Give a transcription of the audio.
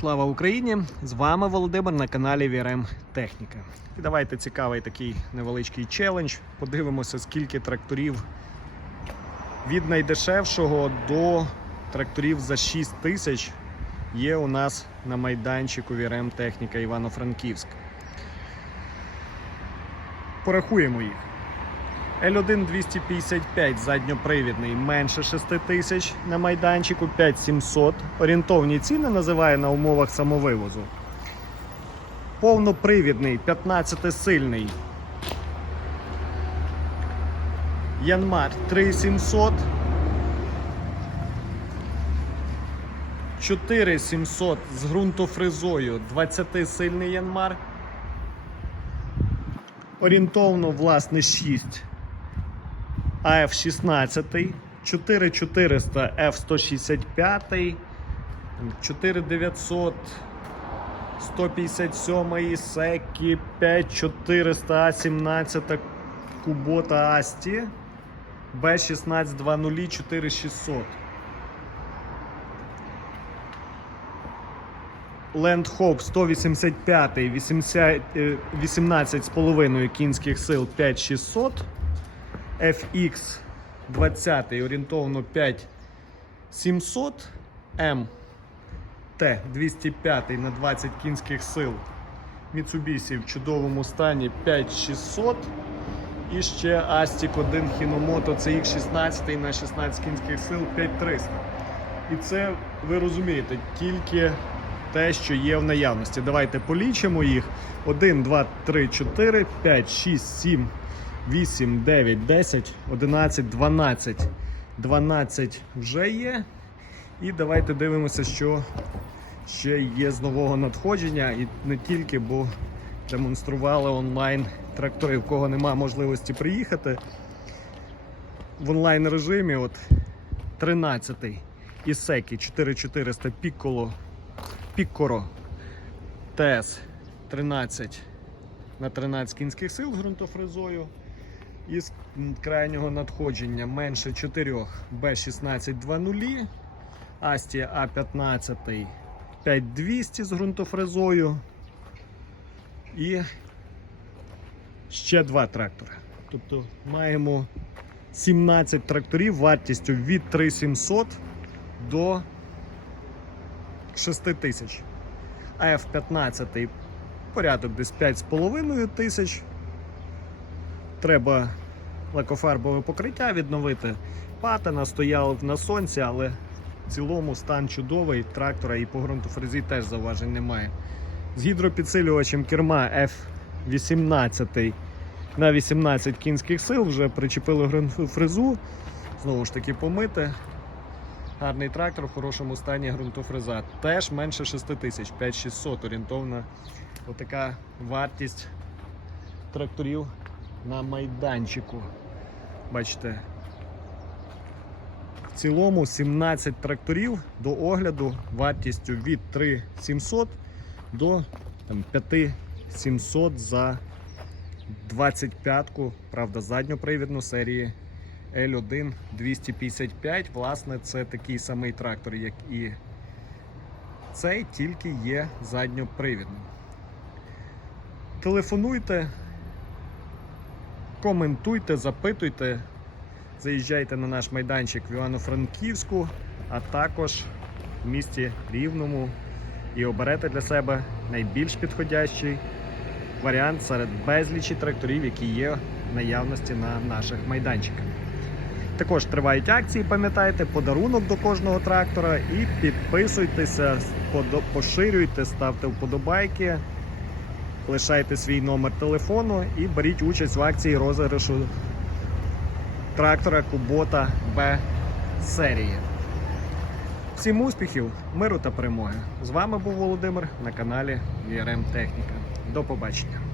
Слава Україні! З вами Володимир на каналі VRM Техніка. І давайте цікавий такий невеличкий челендж. Подивимося, скільки тракторів від найдешевшого до тракторів за 6 тисяч є у нас на майданчику VRM Техніка Івано-Франківськ. Порахуємо їх. L1 255 задньопривідний менше 6 тисяч на майданчику 5700. Орієнтовні ціни називає на умовах самовивозу. Повнопривідний 15 сильний. Янмар 3700. 4700 з ґрунтофрезою 20 сильний Янмар. Орієнтовно, власне, 6 АФ-16, 4400 F-165, 4900 157 Секі, 5400 А17 Кубота Асті, Б1620 4600. Land Hope 185, 80, е, 18,5 кінських сил 5600. FX 20 орієнтовно 5700 М Т 205 на 20 кінських сил. Mitsubishi в чудовому стані 5600. І ще Астік 1 Hinomoto CX16 на 16 кінських сил 5300. І це ви розумієте тільки те, що є в наявності. Давайте полічимо їх. 1, 2, 3, 4, 5, 6, 7. 8, 9, 10, 11, 12. 12 вже є. І давайте дивимося, що ще є з нового надходження. І не тільки, бо демонстрували онлайн трактори, в кого немає можливості приїхати. В онлайн режимі от 13-й Ісекі 4400 Piccolo Piccoro TS 13 на 13 кінських сил з ґрунтофрезою. Із крайнього надходження менше 4 Б1620, Астія А15 5200 з ґрунтофрезою і ще два трактори. Тобто маємо 17 тракторів вартістю від 3700 до 6000. АФ-15 порядок десь 5,5 тисяч. Треба лакофарбове покриття відновити. Патина стояла на сонці, але в цілому стан чудовий. Трактора і по ґрунтофрезі теж зауважень немає. З гідропідсилювачем керма F18 на 18 кінських сил вже причепили ґрунтофрезу. Знову ж таки, помити. Гарний трактор в хорошому стані ґрунтофреза. Теж менше 6 тисяч, 5600 орієнтовна отака вартість тракторів на майданчику. Бачите, в цілому 17 тракторів до огляду вартістю від 3700 до 5700 за 25-ку, правда, задньопривідну серії L1 255. Власне, це такий самий трактор, як і цей, тільки є задньопривідним. Телефонуйте, коментуйте, запитуйте, заїжджайте на наш майданчик в Івано-Франківську, а також в місті Рівному. І оберете для себе найбільш підходящий варіант серед безлічі тракторів, які є в наявності на наших майданчиках. Також тривають акції, пам'ятайте, подарунок до кожного трактора. І підписуйтеся, поширюйте, ставте вподобайки, лишайте свій номер телефону і беріть участь в акції розіграшу трактора Кубота Б серії. Всім успіхів, миру та перемоги! З вами був Володимир на каналі VRM Техніка. До побачення!